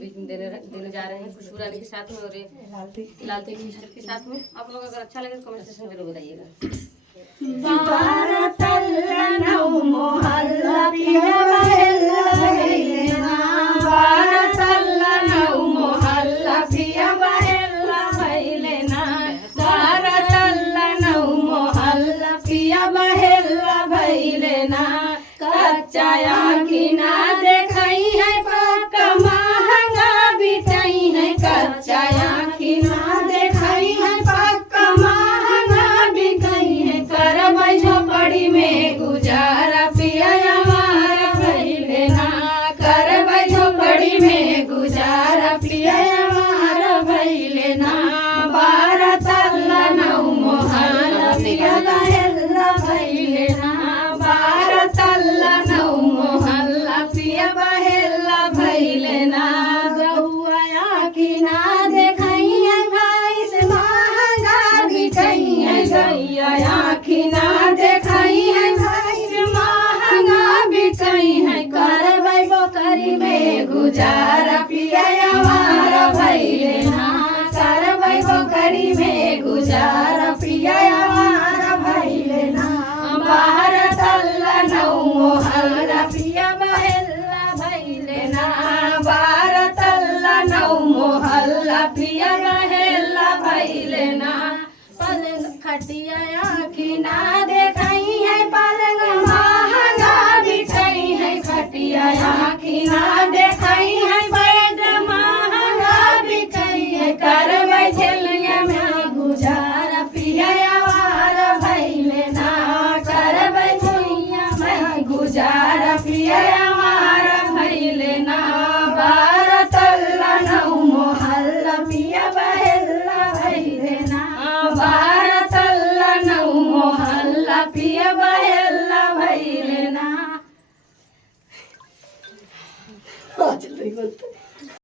बीच में देने जा रहे हैं खुशबू रानी के साथ में और लालती के साथ में। आप लोग अगर अच्छा लगे तो कमेंट सेक्शन में जरूर बताइएगा। गुजारा पिया हमारा भइले ना करबै बकरी में गुजारा पिया हमारा भइले ना बाहर तल्ला नौ मोहल्ला पिया बहेला भइले ना बाहर तल्ला नौ मोहल्ला पिया बहेला भइले ना पलंग खटिया आँखी ना देखाई है पलंग महंगा बिछाई है खटिया आँखी ना देखाई है बेड महंगा बिछाई है करबै झेलिया में गुजारा पिया हमारा भइले ना करबै झेलिया में गुजारा पिया हमारा भइले ना बारह तल्ला नौ मोहल्ला पिया बहेला भइले ना बारह तल्ला नौ मोहल्ला पिया बहेला भइले ना।